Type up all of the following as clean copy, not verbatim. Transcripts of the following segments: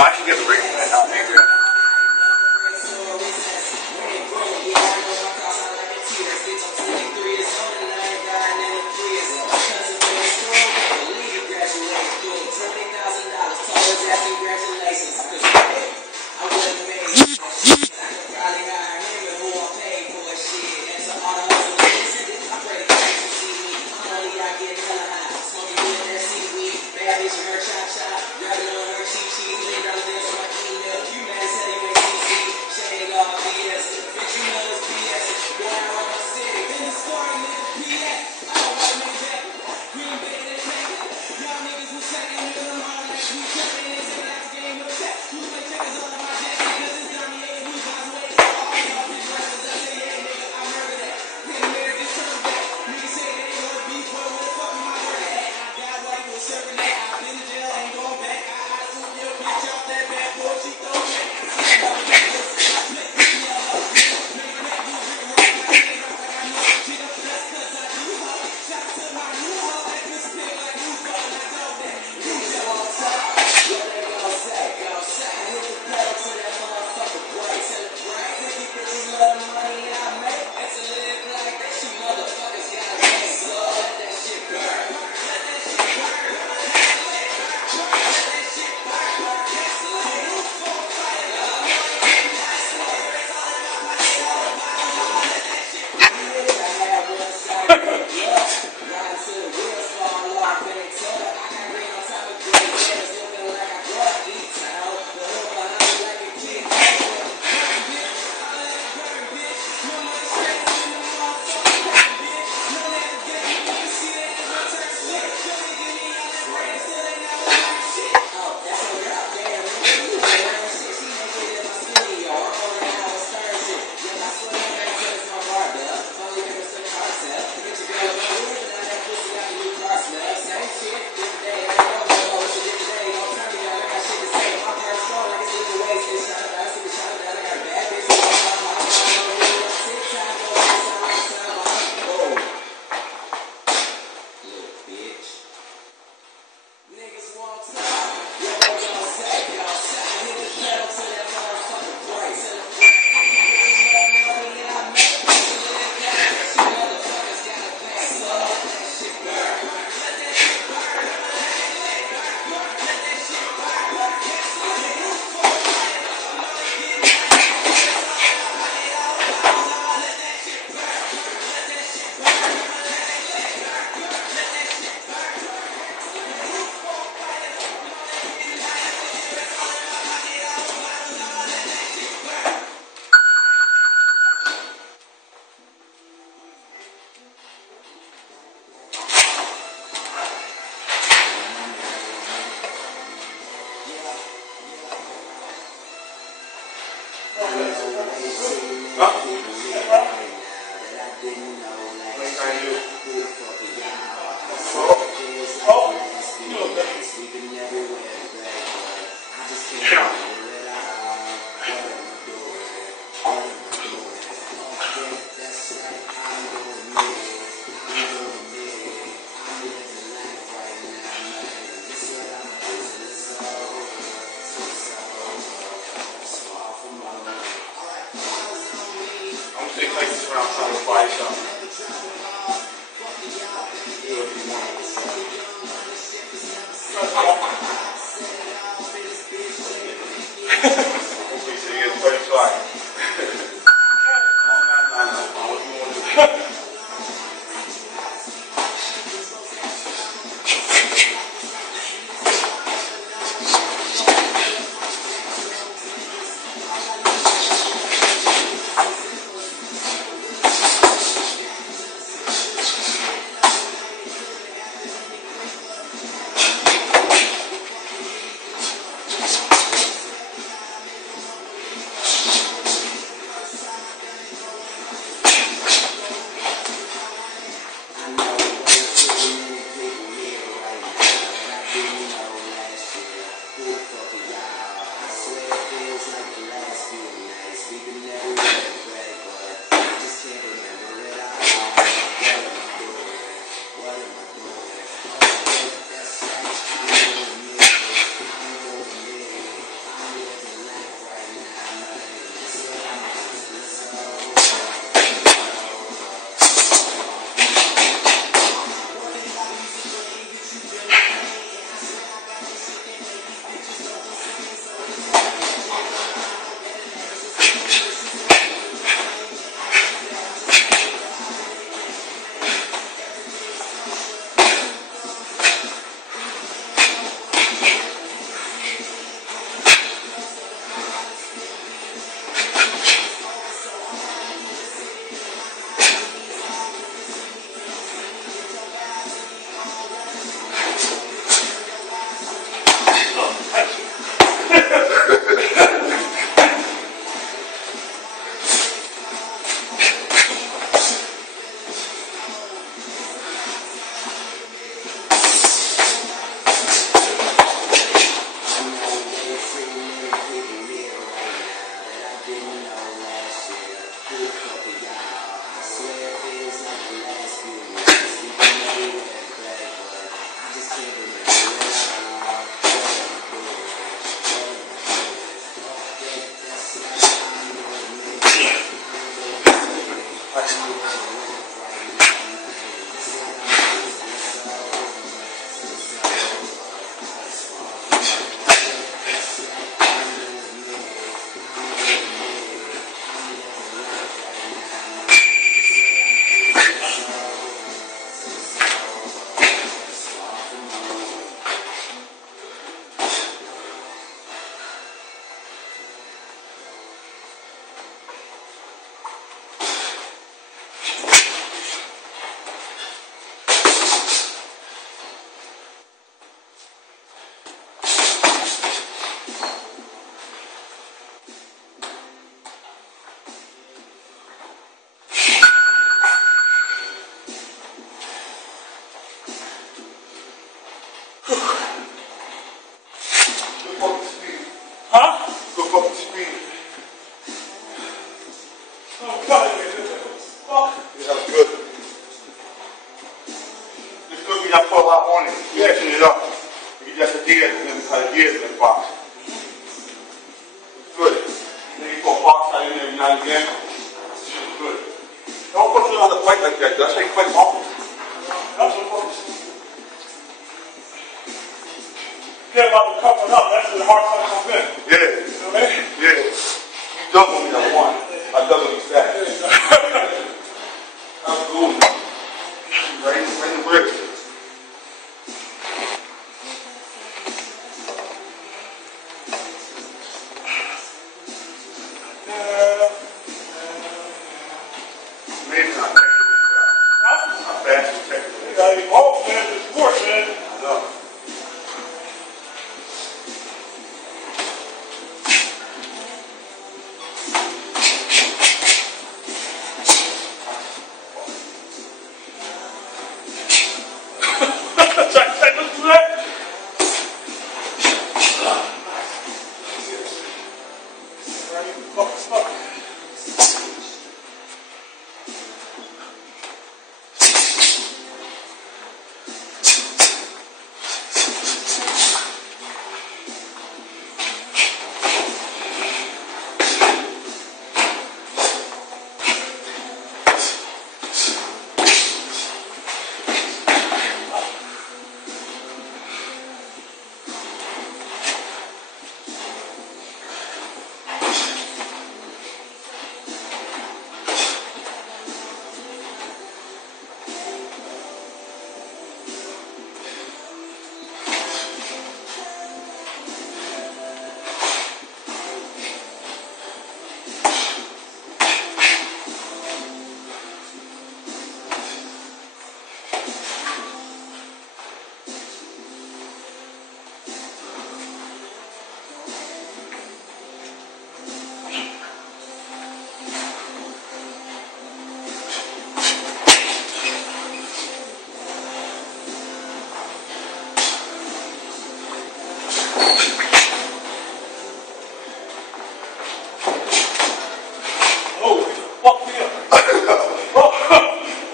I can get the ring for that out here. Serving that, I've been in jail, ain't going had years in the box. Good. Then you put a box out in there every now and again. This shit is good. Don't put it on the plate like that. That's how you play muffins. That's what focus. Get about the covering up. That's where the hard time comes in. Yeah. You know what I mean? Yeah. You double me that one. I double me that. I'm cool. Right in the bricks. Maybe not technically. Not fast and technically. You gotta evolve, man. It's sport, man. I know.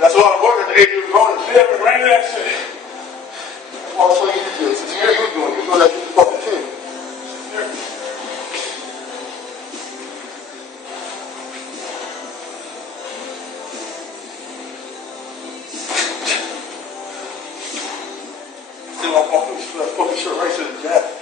That's a lot of work at the age of growing. Yeah, but right that shit. All the things you do. Since you were doing, you're doing that since you fucking kid. Still my fucking shirt right to the jacket.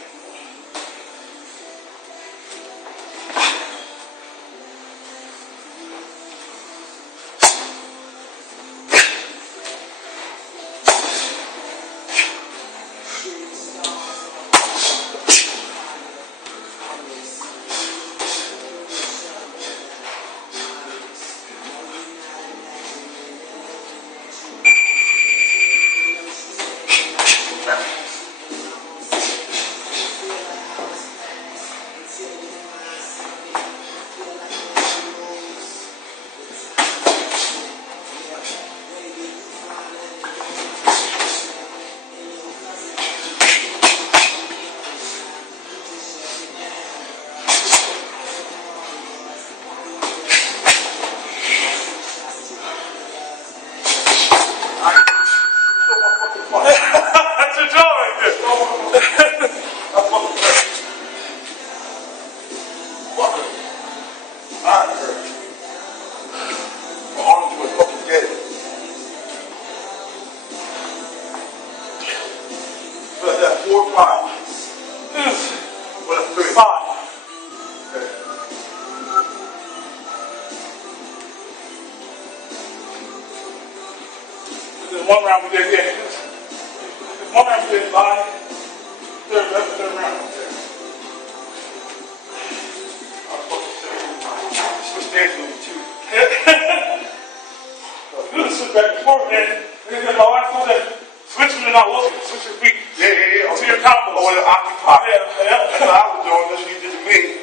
That's your job right there. That's fucking hurt. Fucker. I hurt. My arms were fucking dead. But that 4 or 5. What a 3. 5. Okay. Then one round we did, yeah. One round we did 5. Third round. Substantially too. You just sit back and forth, man. And then my last one that switch when you're not looking, switch your feet. Yeah. To your combos. I want to occupy. Yeah. That's what I was doing. That's what you did to me.